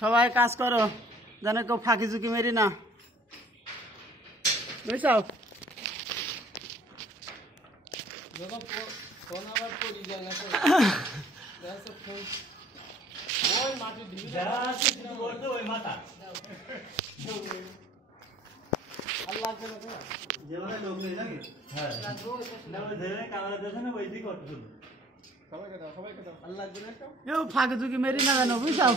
সবাই কাজ করো, যেন কেউ ফাঁকি ঝুঁকি মেরি না, বুঝছো? ফাঁকি ঝুঁকি মেরি না জানো, বুঝছো?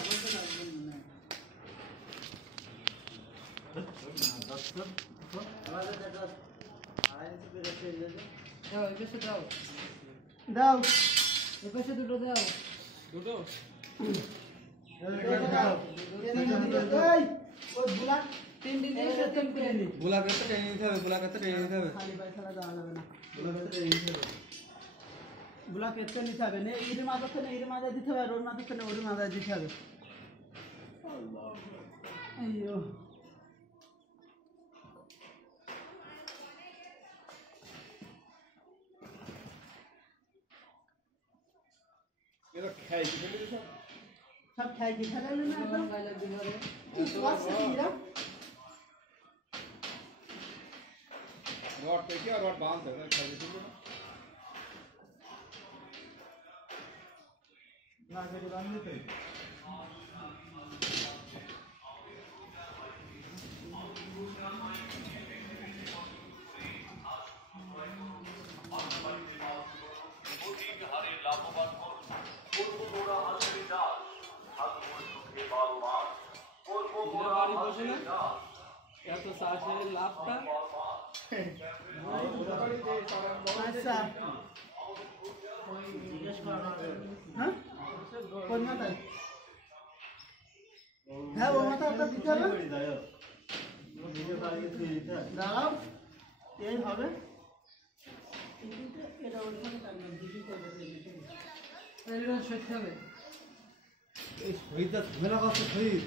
দাও এপাশে দুটো দাও, দুটো ব্লক এতে নিতে হবে না, এর মাঝখানে এর মাঝে দিতে হবে, ওর মাঝখানে ওর মাঝে দিতে হবে। আইয়ো সব খাই কি খেলালে না একদম গায়লা দিনরে রড থেকে আর রড বাঁধ দেবে খাই দিল না গাড়ি বাঁধ দিতে এত সাহসের লাভটা হ্যাঁ কোন মাথায়? হ্যাঁ ও মাথাটা দিতে হবে, দাঁড়াও এই হবে এটা ওখানে টানবে, দিদি করে দিতে এটা সত্যি হবে। এই শহীদটা ঝামেলা করছে, শহীদ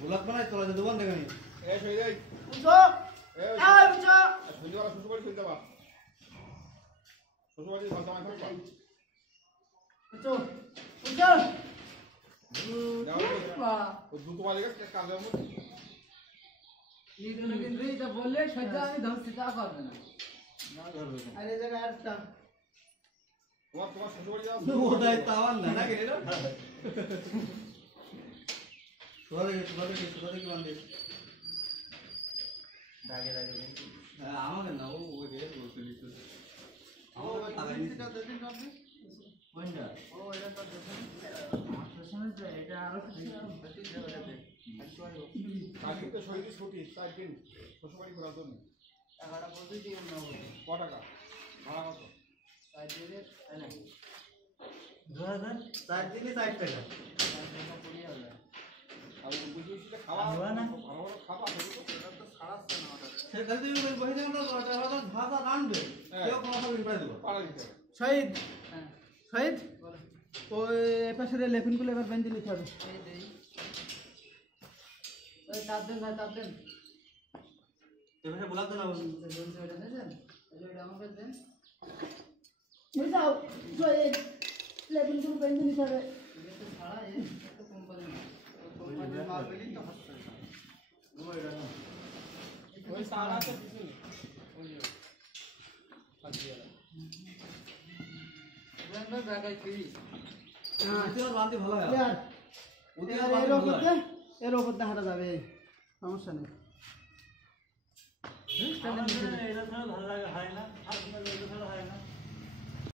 গোলাপ বানাই তোলা যে দোকান দেখানি এই শহীদ এই উঠো এই উঠো শহীদরা শ্বশুরবাড়ি চলতে বা শ্বশুরবাড়ি ঘর দাঁড়া করে উঠো উঠো ও দুটো বাজে গেছে কাজে মত এইগুলো কিন্তু এটা বললে সহ্য আমি ধরছি তা করবে না, না ধরবে না। আরে জায়গা আরটা তোমার শ্বশুরবাড়ি যাও ও দাই তাওয়ান না না কেন সুরাদে কি বান্ধে দাগে হ্যাঁ আমাদের না ও যে বলছিল আমাদের টাকা দিতে হবে কোনটা ও এটা তো দেখেন আসলে তো এটা আরো বেশি দেওয়া যাবে কালকে তো শহীদ ছুটি 4 দিন শ্বশুরবাড়ি ঘোরার জন্য টাকাটা বলতে দিও না কত টাকা ভাড়া কত 4 দিনে তাই না 2000 4 দিনে 60 টাকা আর বুঝিয়েছিলে খাওয়া না ভালো খাওয়া এটা তো ছাড়াচ্ছে না ওটা সেটা তুমি বসে যাও না ওটা ভাষা রানবে কেউ কোনো ভাবে রিপ্লাই দেব পারা দিতে শহীদ হ্যাঁ শহীদ ওই এপাশে লেফিনগুলো এবার বেঞ্চে নিতে হবে এই দেই ওই চার দিন না চার দিন এবারে বলাতে না বলুন ওটা দেন ওটা আমাকে দেন নিয়ে যাও শহীদ লেফিনগুলো বেঞ্চে নিতে হবে এটা তো ছাড়া এটা কোম্পানি না কোম্পানির মাল বিলিং তো হচ্ছে না ওইটা না ওই সারা তো কিছু নেই ওই বন্ধ জায়গায় ফ্রি হ্যাঁ এটা বাঁধতে ভালো হয় यार ওদের এর উপর দিয়ে হাঁটা যাবে সমস্যা নেই এটা ভালো লাগে হয় না আর কোনো হয় না